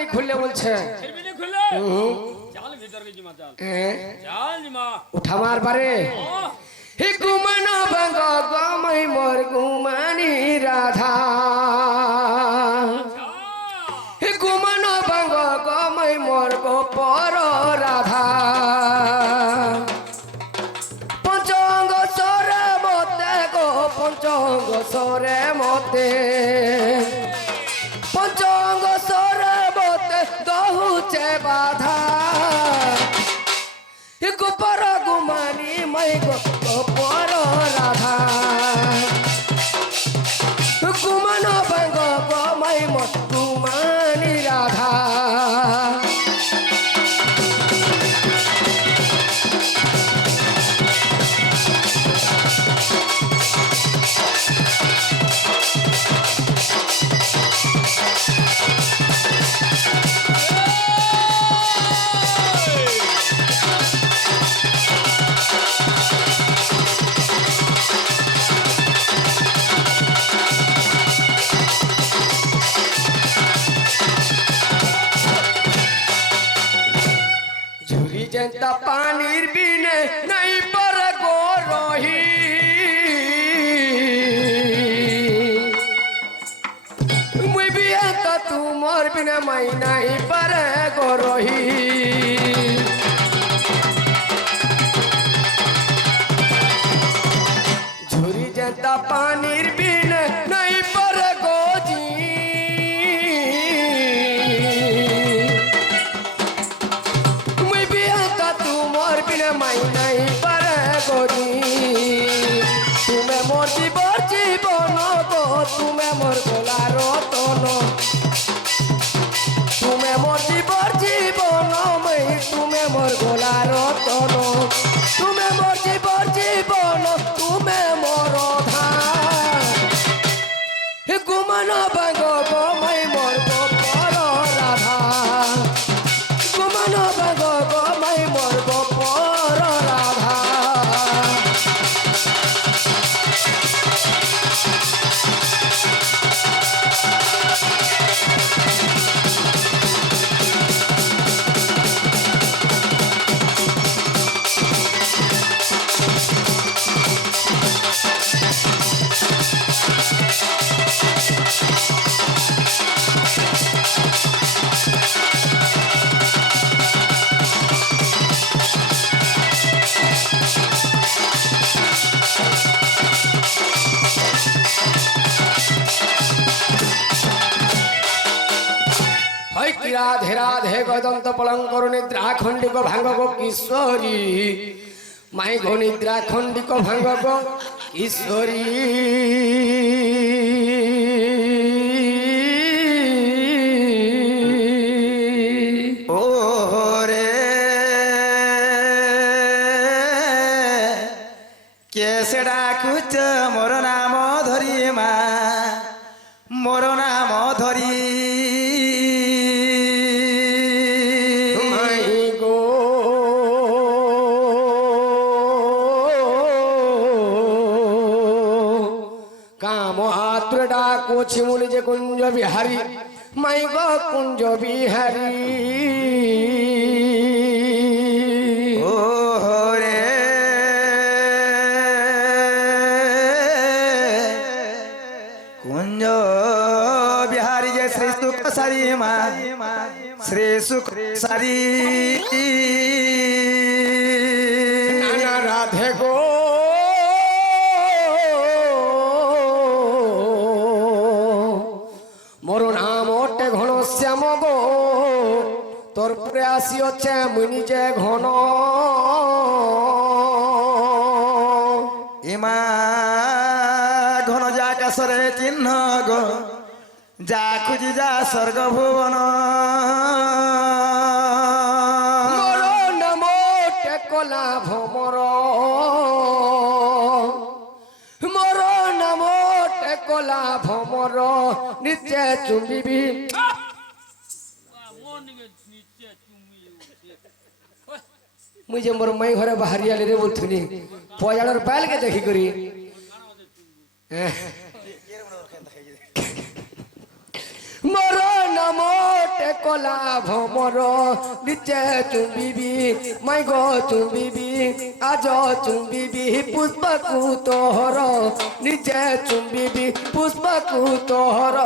কানি খুললে বলছে উঠা মার পারে হে গুমান ভাঙ্গ গমাই মোর গুমানি রাধা হে গুমান ভাঙ্গ গমাই মোর গোপর রাধা পঞ্চঙ্গ সরে মতে গো পঞ্চঙ্গ সরে মতে পঞ্চঙ্গ সরে মতে দহুছে বাধা গোপর গুমানি মই গোপর রাধা গুমান ভাঙ্গ গমাই মোর গুমানি রাধা जनता पानीर बिने नहीं पर गो रही मुई भी तो तुमर बिना मई नहीं पर गो रही झुरी जनता पानीर बिने नहीं पर गो जी माई नहीं पर गोरी तुम्हें मोर जीवन गो तुम्हें मोर गोला रतन तुम्हें मोर जीवन मई तुम्हें मोर गोला रतन तुम्हें मोर जीवन तुम्हें मोर धान गुमान भांग गो मई मोर गोपर राधा गुमान भांग गो मई मोर गोपर राधा राधे राधे गदंत पलंकर निद्रा खंडिक भांग गो किशोरी माई गो निद्रा खंडिक भांग गो किशोरी ओ रे कैसे डाकुच मोर नाम धरी मा मोर नाम धरी छिमुल जे कुंज बिहारी माई गो कुंज बिहारी ओ रे कुंज बिहारी जे श्री सुख सारी मा श्री सुख सारी नाना राधे गो मोर नाम ओटे घन श्याम गो तोर पुरे आसियोचे मुई निजे घन इमा घन जाकाशरे चिन्ह गो जा खुजी जा स्वर्ग भुवन मोर नाम ओटे कला भमर मोर नाम ओटे कला भमर नित्य चुम्बी मुझे मोर मई घरे बाहरी आले रे बोलथुनी पजाड़र पाल के देखी करी मोर মোটে কলা ভমর নিচে চুম্বিবি মাই গো চুম্বিবি আজ চুম্বিবি পুষ্পকু তোহর নিচে চুম্বিবি পুষ্পকু তোহর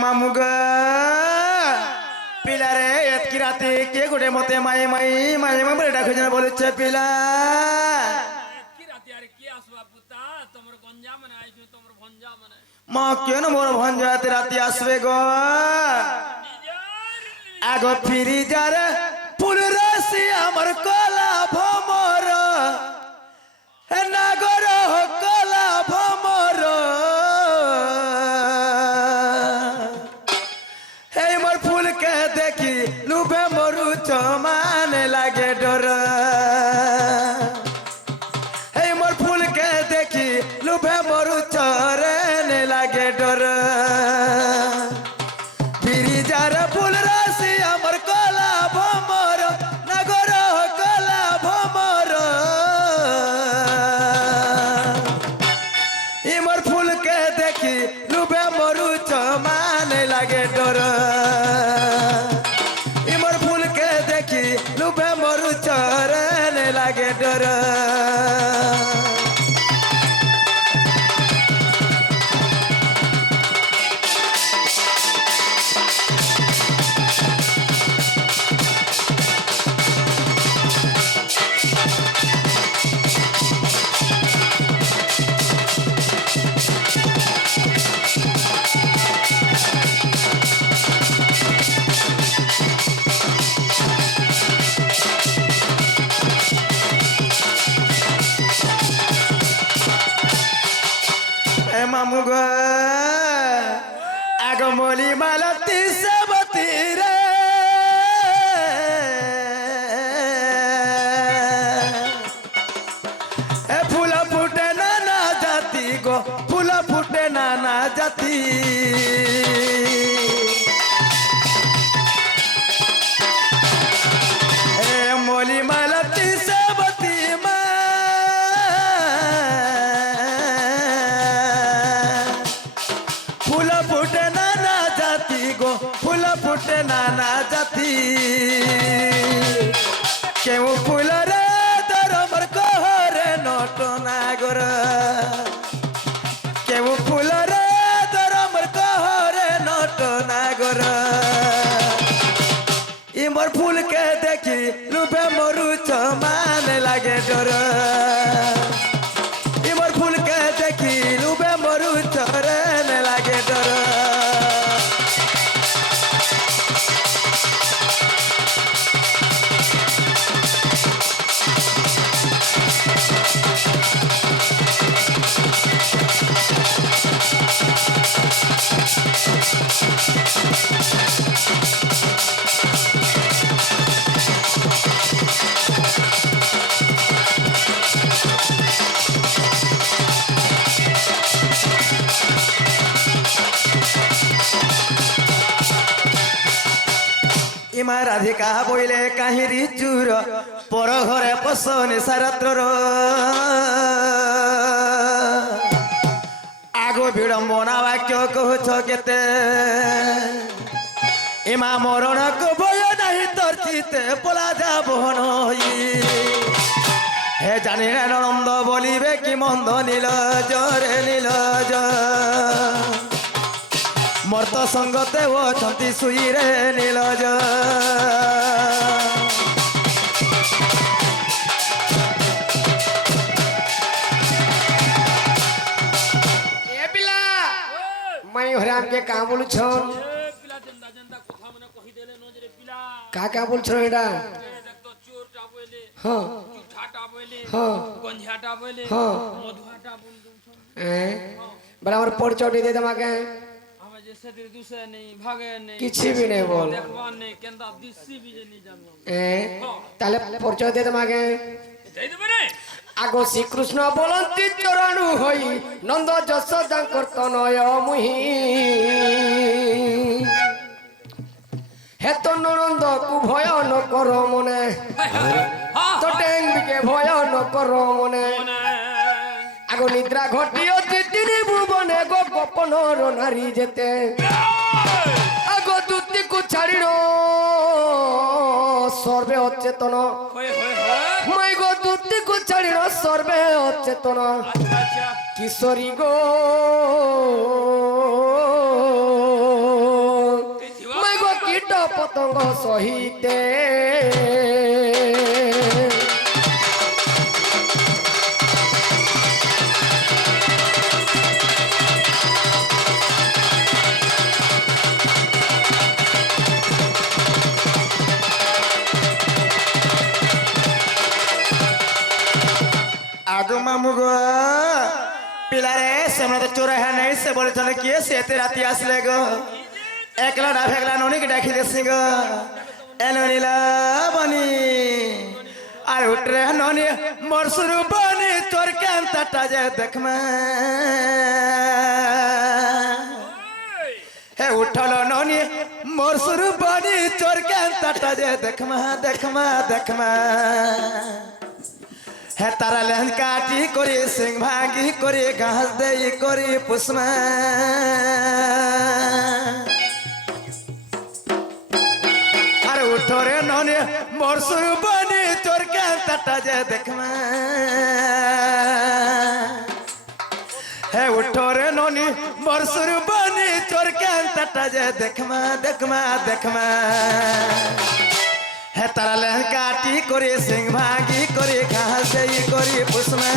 মামুগ পিলারে এতকি রাতে কে গোটে মতে মাই মাই মাই মাই বলে ডাকুছ না বলছে পিলা মা কেন মোর ভঞ্জ রাতে রাতে আসবে গো আগ ফিরি যারে ফুল রাশি আমার কলা ভমর হে নাগর কলা ভমর দেখি লুভে মরু চমানে লাগে ডর এই মোর ফুলকে দেখি লুভে মরু চরেনে লাগে ডর ফিরিজার ফুল রাশি আমার কলা ভমর নগর কলা ভমর এই মোর ফুলকে দেখি লুভে মরু চমানে লাগে ডর লুভে মরু চরনে লাগে ডর মামুগ আগমলি মালতী সবতী রে ফুল ফুটে নানা জাতি গো ফুল ফুটে নানা জাতি মলি মালতী সবতী মা ফুল ফুটে নানা জাতি গো ফুল ফুটে নানা জাতি কেউ ফুল রে দরমর কহরে নটনা গর কেউ ফুল রে দরমর কহরে নটনা গর ইমর ফুলকে দেখি লুভে মরু চমানে লাগে ডর ইমর ফুলকে দেখি লুভে মরু চরনে লাগে ডর ইমা রাধিকা বইলে কাহিরি চুর পর ঘরে পশনি সারাত্র আগ বিড়ম্বনা বাক্য কহুছ কেতে ইমা মরণক ভয় নাহি তোর চিতে পলা যাব হই হে জানি নন্দ বলিবে কি মন্দ নীল জরে নীল মর্ত সঙ্গতে অছন্তি শুইরে নীলজ এ পিলা মাই হরাম কে কা বলছন কা কা বলছন এটা হ্যাঁ হ্যাঁ হ্যাঁ বড় আমার পরিচয় দিয়ে তোমাকে কিছু भी नहीं बोल তাহলে পরিচয় দিয়ে তোমাকে আগো শ্রীকৃষ্ণ বলন্তি চরণু হই নন্দ যশোদাঙ্কর তনয় মুহি হেত ননন্দ কু ভয় ন কর মনে তো টেঙ্গিকে ভয় ন কর মনে আগো নিদ্রা ঘটিও তিনি ভুবনে গো গোপনর নারী যেতে আগো দুতিকু ছাড়িল সর্বে অচেতন মাই গো দুতিকু ছাড়িল সর্বে অচেতন কিশোরী গো মাই গো কীট পতঙ্গ সহিতে आगो मामू गो पिला रे से हमरा तो चोर है नहीं से बोले चले किए से एते राती आसले गो एकला ना फेगला नोनी के डाकी देसी गो एलोनीला बनी आर उठ रे नोनी मोर सुरु बनी तोर कान तटा जे देख में हे उठलो नोनी मोर सुरु बनी तोर कान तटा जे देख में हे तारा लहन काटी करी सिंह भागी करी घास दे करी पुष्मा अरे उठो रे नोनी मोर सुरु बनी तोर के तटा जे देखमा हे उठो रे नोनी मोर सुरु बनी तोर के तटा जे देखमा हे तारा लहन काटी करी सिंह भागी करी घास दे करी पुष्मा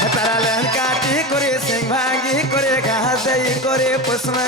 हे तारा लहन काटी करी सिंह भागी करी घास दे करी पुष्मा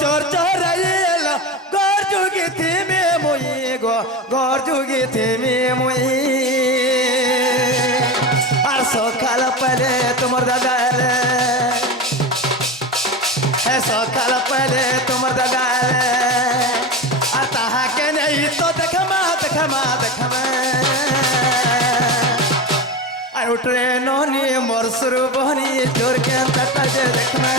चोर चोराइल गोर जुगी थी में मुई गो गोर जुगी थी में मुई और सकाल पहले तुमर दादा है सकाल पहले तुमर दादा और ताहा के नहीं तो देखमा और उठ रे नोनी मोर सुरु बहनी चोर के तटा जे देखमा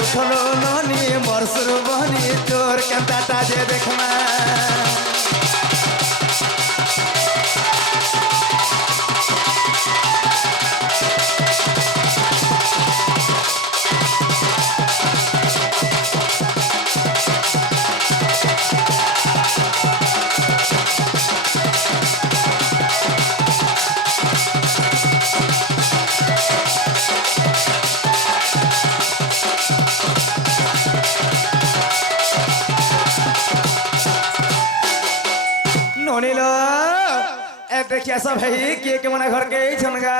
उठलो नोनी मोर सुरु बहनी चोर के तटा जे देखमा देखिए सब है के मना घर के छनगा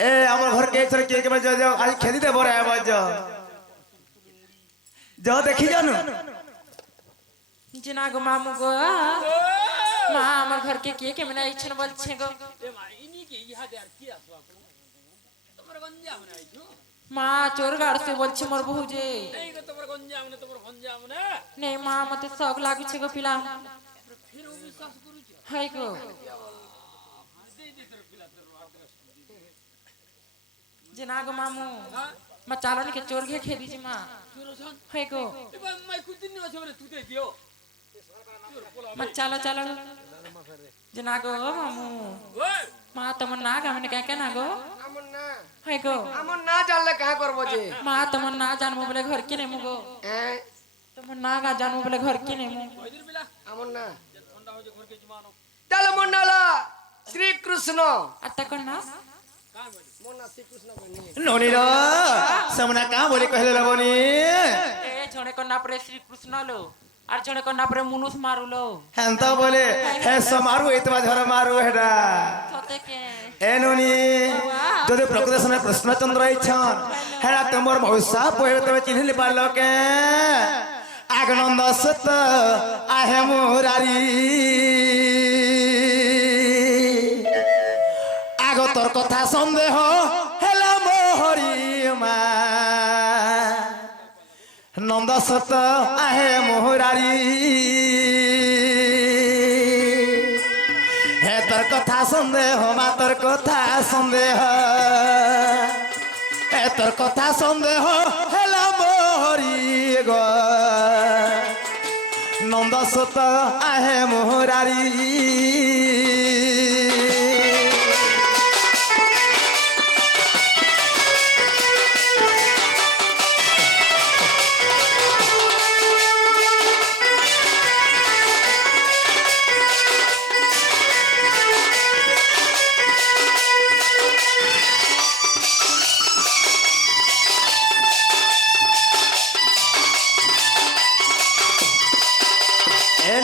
ए हमर घर के छन के बज जाओ आज खेली दे बरे बज जो देखि जानू जिना गो मामू गो मा हमर घर के मना इछन बोल छे गो ए मा इनी के इहा दे की आसवा तोमर गंजा बनाई छु मा चोर गाड़ से बोल छे मोर बहू जे नहीं को तोमर गंजा मने नहीं मा मते शौक लागु छे गो पिला फिर ओ विश्वास करू छ हाय गो जिना गो मामू मा चालन के चोर के खेदी जे मा चोर सन हाय गो ए बा मैं कुछ दिन न छबरे तू दे दियो मा चलो যে না গো মামু মা তোমার না গামনে কে না গো আমন না হয় গো আমন না জানলে কাহা করবো যে মা তোমার না জানবো বলে ঘর কিনে মু গো হ্যাঁ তোমার না গা জানবো বলে ঘর কিনে মু আমন না তাহলে মন হলো শ্রীকৃষ্ণ আর তখন না মন না শ্রীকৃষ্ণ ননির সেমনা কা বলি কহিলে লবনি এ জনে কন্যা পরে শ্রীকৃষ্ণ লো আর জনে কন্যা পরে মুনুষ মারুলো হেন বলে হে সমারু এতবা ধর মারু হেডা সতে কে এ ননি যদি প্রকৃত সময় কৃষ্ণচন্দ্র ইচ্ছন হেরা তোমার ভবিষ্যৎ পহিলে তুমি চিহ্নি পারল কে আগনন্দ সত আহে মুরারি আগতর কথা সন্দেহ হেলা মোহরি মা নন্দ সত আহে মোহরারি হে তোর কথা সন্দেহ মা তোর কথা সন্দেহ হে তোর কথা সন্দেহ হেলা মোহরি গো নন্দ সত আহে মোহরারি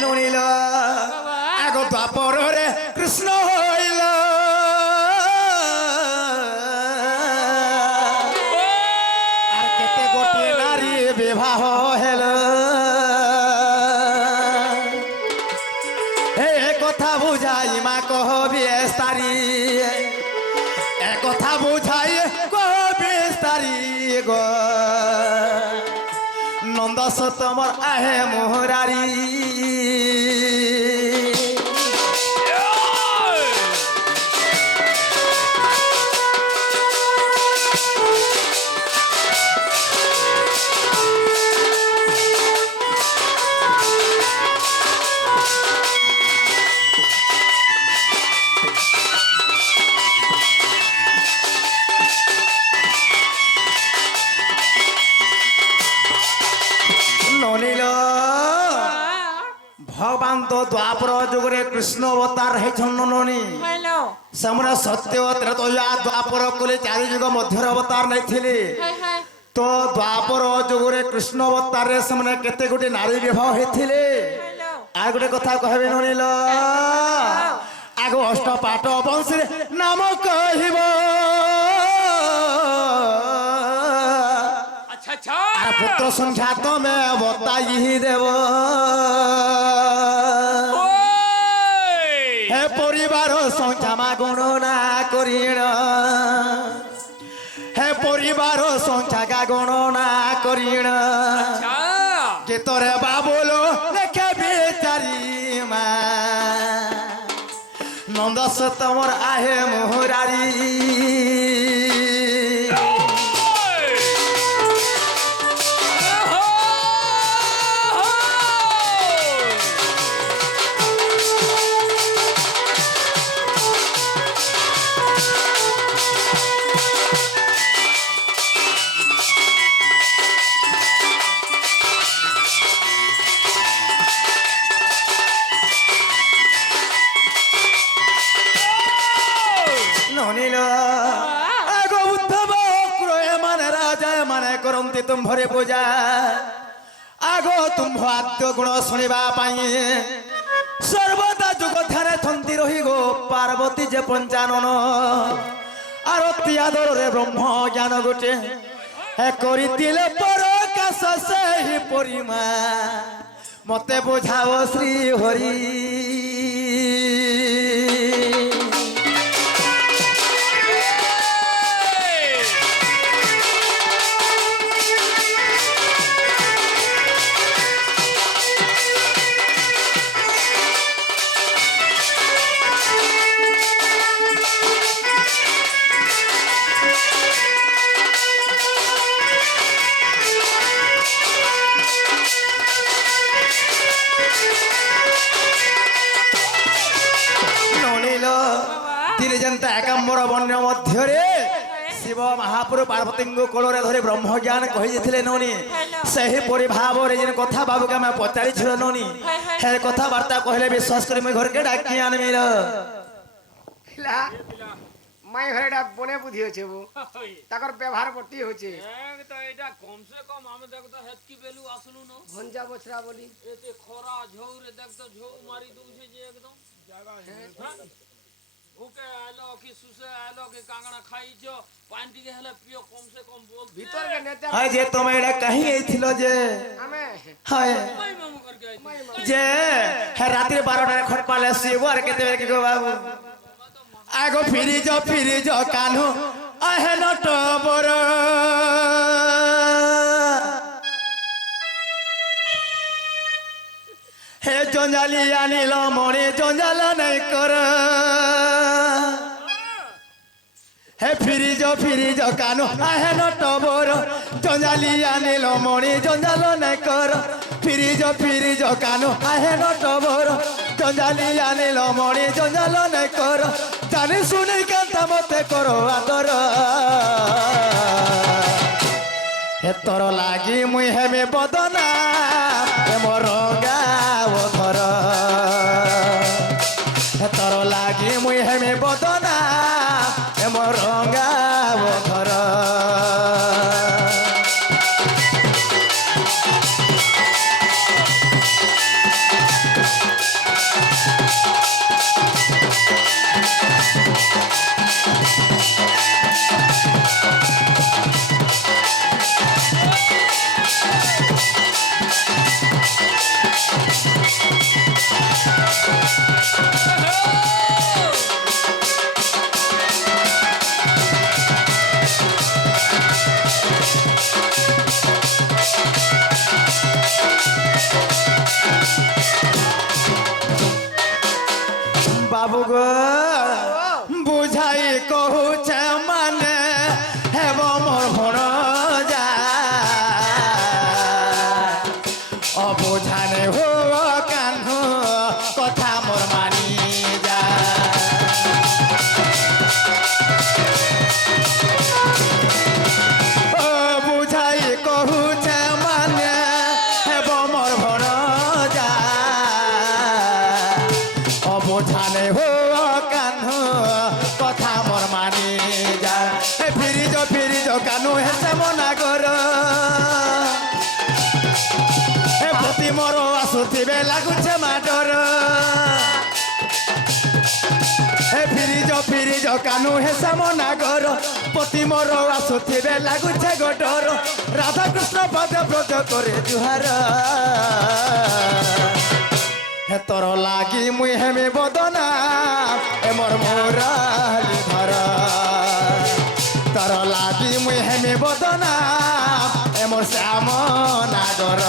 নুনিল আগ দ্বাপরে কৃষ্ণ হইল আর কেতে গোটিয়ে নারী বিবাহ হেল এ কথা বুঝাই মা কহবি তারি এ কথা বুঝাই কহবি তারি গো নন্দ সতমর আহে মোহরারি ননিল ভগবান তো দ্বাপর যুগরে কৃষ্ণ অবতার হয়েছেন ননি হইলো সেমনে সত্য ত্রেতয়া দ্বাপর কলি চারি যুগ মধ্যে অবতার নেইছিলি হাই হাই তো দ্বাপর যুগরে কৃষ্ণ অবতারে সেমনে কেতে গোটি নারী বিবাহ হয়েছিলে হইলো আর গোটে কথা কহবে ননিল আগ অষ্টপাট বংশীর নাম কহিব अच्छा अच्छा আর পুত্র সংখ্যা তমে বতাই দেব হে পরিবার সংখ্যা মা গণনা করিণ হে পরিবার সংখ্যা গণনা করিণ কে তোরে বাবুল লেখে বিচারি মা নন্দস তোমার আহে মোহরারি ননিল আগ উদ্ধব ক্রয়ে মানে রাজা মানে করন্তি তুম্ভরে পূজা আগ তুম্ভ আদ্য গুণ শুনিবা পাই সর্বদা যুগ ধ্যানে থন্তি রহি গো পার্বতী যে পঞ্চানন আরতি আদরে ব্রহ্ম জ্ঞান গোটে হে করিতিলে পরকাশ সেই পরিমা মতে বুঝাও শ্রী হরি ଆସିଥିଲେ ଯେନ୍ତା ଏକାମ୍ବର ବନ୍ୟ ମଧ୍ୟରେ ଶିବ ମହାପୁରୁ ପାର୍ବତୀଙ୍କୁ କୋଳରେ ଧରି ବ୍ରହ୍ମଜ୍ଞାନ କହିଥିଲେ ନଉନି ସେହିପରି ଭାବରେ ଯେନ୍ କଥା ବାବୁକେ ଆମେ ପଚାରିছিল ନଉନି ହେ କଥାବାର୍ତ୍ତା କହିଲେ ବିଶ୍ୱାସ କରି ମୁଇଁ ଘରକେ ଡାକି ଆନମିର ପିଲା মাই ঘরেটা বনে বুদ্ধি হচ্ছে বু হই তাকর ব্যবহার বর্তি হচ্ছে এক তো এটা কমসে কম আমি দেখ তো হেতকি বেলু আসলু ন ভঞ্জা বছরা বলি এতে খরা ঝৌরে দেখ তো ঝৌ মারি দউছে যে একদম জায়গা ওকে আলো কি সুসে আলো কি কাঙ্গনা খাইছ পানি টিকে হেলে পিও কমসে কম বল ভিতর কে নেতা হয় যে তুমি এটা কাহি আইছিল যে আমি হয় মাই মামু করকে আইছি যে হে রাত্রি 12টায় খট পালে শিব আর কেতে বের কি গো বাবু আগো ফিরি যা কানু আহে নটবর হে জঞ্জালি আনিল মনে জঞ্জাল নাই কর হে ফিরি যা কানু আহে নটবর জঞ্জালি আনিল মনে জঞ্জাল নাই কর ফিরি যা কানু আহে নটবর জঞ্জালি আনিল মনে জঞ্জাল নাই কর জানি শুনি কান্তা মতে করো আদর হে তোর লাগি মুই হেমে বদনা হে মোর গাও ধর হে তোর লাগি মুই হেমে বদনা হে মোর গাও ধর বাবু গো বুঝাই কহুছে মানে হেব মোর ভণ যা অবুঝানে হো কানু কথা মোর মানি যা ও বুঝাই কহুছে মানে হেব মোর ভণ যা অবুঝানে হো কানু কথা মোর মানি যা ফিরি যা কানু হেসে মনা কর হে পতি মোর আসুথিবে লাগুছে মাডর হে ফিরি যা কানু হেসে মনা কর পতি মোর আসুথিবে লাগুছে গডর রাধা কৃষ্ণ পদ ব্রত করে জুহার হে তোর লাগি মুই হেমে বদনা এ মোর মোরালি ধর তোর লাগি মুই হেমে বদনা এ মোর শ্যাম নাগর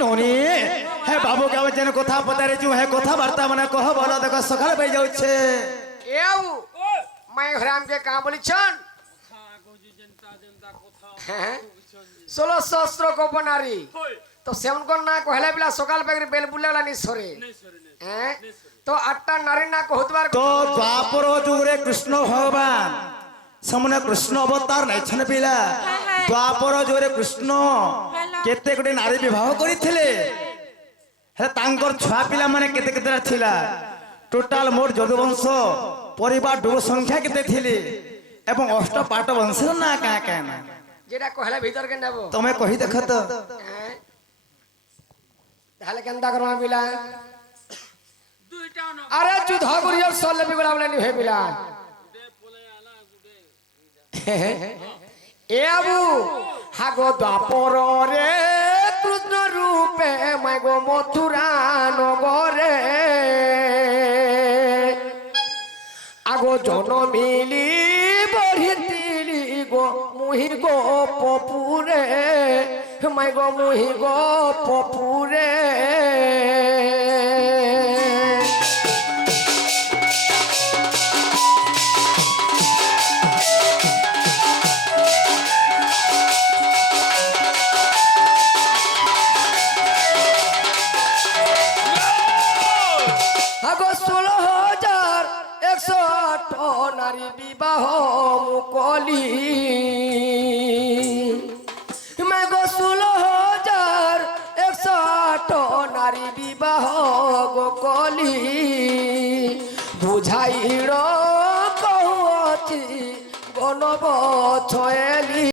ননি হে বাবু কাবে যেন কথা পতারিছু হে কথাবার্তা মানে কহ বল দেখ সকাল পাই যাচ্ছে এও মাই ঘরে আমকে কা বলিছন খা গজি জনতা জনতা কথা হ্যাঁ 16 সহস্র গোপনারী হই তো সেমন কোন না কহলা বিলা সকাল বেগরে বেল বুলেলা নিসরে নেই সরে নেই হ্যাঁ তো আটটা নারী না কহুতবার তো দ্বাপর যুগরে কৃষ্ণ ভগবান সামনে কৃষ্ণ অবতার নাইছন পিলা দ্বাপর যুগরে কৃষ্ণ কেতে গোটে নারী বিবাহ করিଥିଲେ হ্যাঁ তাঙ্কর ছুয়া পিলা মানে কেতে কেতেটা ଥିଲା টোটাল মোট যদুবংশ পরিবার ডুব সংখ্যা কেতে থিলি এবং অষ্টপাট বংশের না কা কা না যেটা কহলা ভিতর কে নেব তুমি কহি দেখ তো হ্যাঁ তাহলে কেনতা করবা বিলা দুইটা ন আরে যুদ্ধ করিও সল্লে বিবলা বলে নি হে বিলা গুডে পলে আলা গুডে এ আবু হাগো দ্বাপর রে কৃষ্ণ রূপ রূপে মাই গো মথুরা নগরে আগো জনমিলি বঢ়িতিলি গো মুহি গো পপুরে মাই গো মুহি গো পপুরে আগো 16,108 নারী বিবাহ মুকলি মাগো 16,108 নারী বিবাহ গোকলি বুঝাইড় কହୁছি গণব ছয়েলি